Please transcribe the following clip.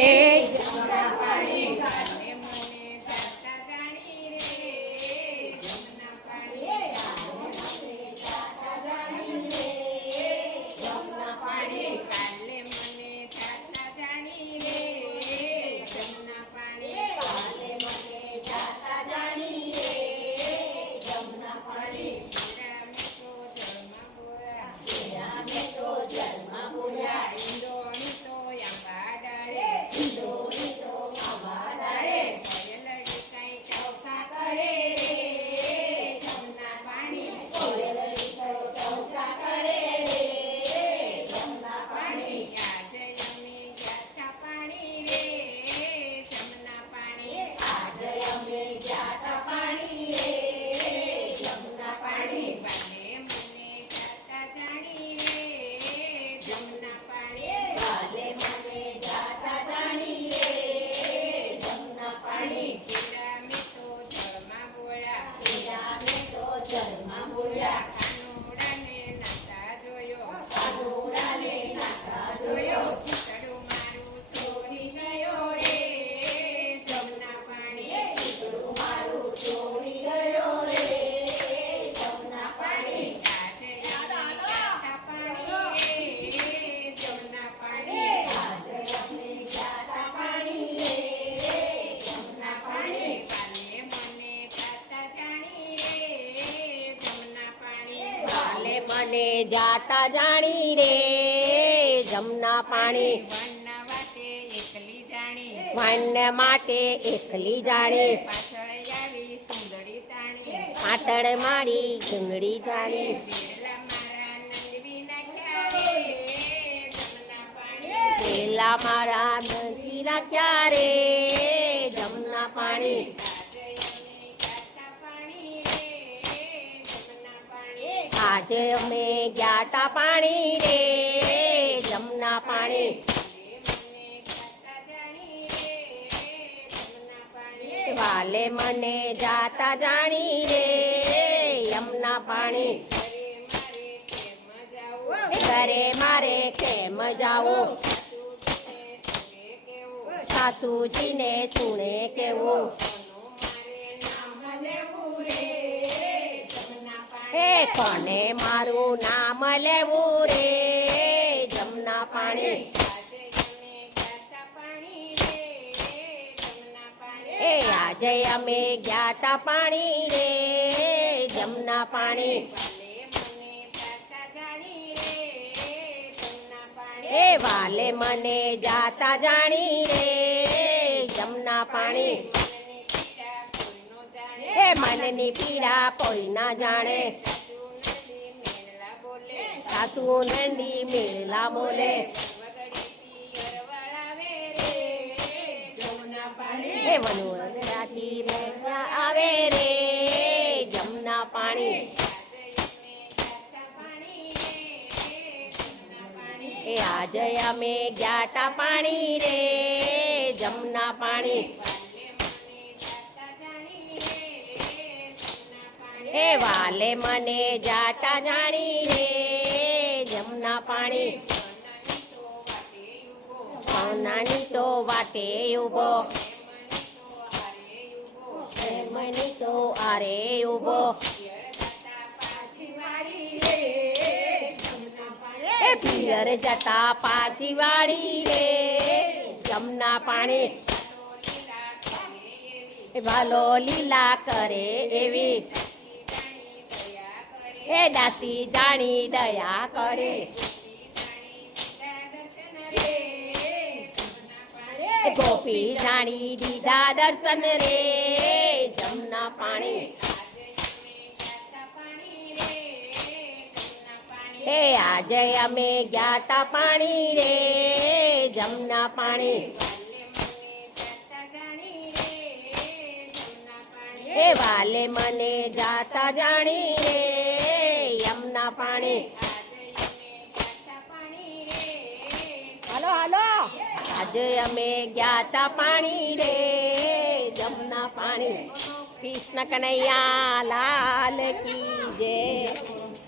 Ei, જાતા જાણી રે, જમના પાણી. વન માટે એકલી જાણી. પાટણ મારી ડુંગળી જાણી. પેલા મારા નથી રાખ્યા રે, જમના પાણી. આજે અમે ગયા પાણી રે, જમના પાણી. વાલે મને જાતા જાણી રે, યમના પાણી. ઘરે મારે કેમ જાવો? સાસુજીને સુણે કેવું? હે મારું નામ લેવું રે. જમના પાણી. એ આજે અમે ગયા તા પાણી રે. જમના પાણી. એ વાલે મને જાતા જાણી રે. જમના પાણી. એ મનની પીડા કોઈ ના જાણે. સાસુ નંદી મેલા બોલે એ વનવરાથી મેઘા આવે રે, જમના પાણી. એ આજે અમે ગયા તા પાણી રે, જમના પાણી. એ વાલે મને જાટા જાણી રે જમના પાણી નાની તો વાટે ઊભો. મની તો આરે ઊભો. પિયર જતા પાછી વાળી રે જમના પાણી વાલો લીલા કરે એવી. એ દાસી જાણી દયા કરે. ગોપી જાણી દીધા દર્શન રે. જમના પાણી. હે આજે અમે ગયા તા પાણી રે. જમના પાણી. વાલે મને જાતા જાણી રે. યમના પાણી. હાલો હાલો. આજે અમે ગયા તા પાણી રે, જમના પાણી. કૃષ્ણ કનૈયા લાલ કી જય.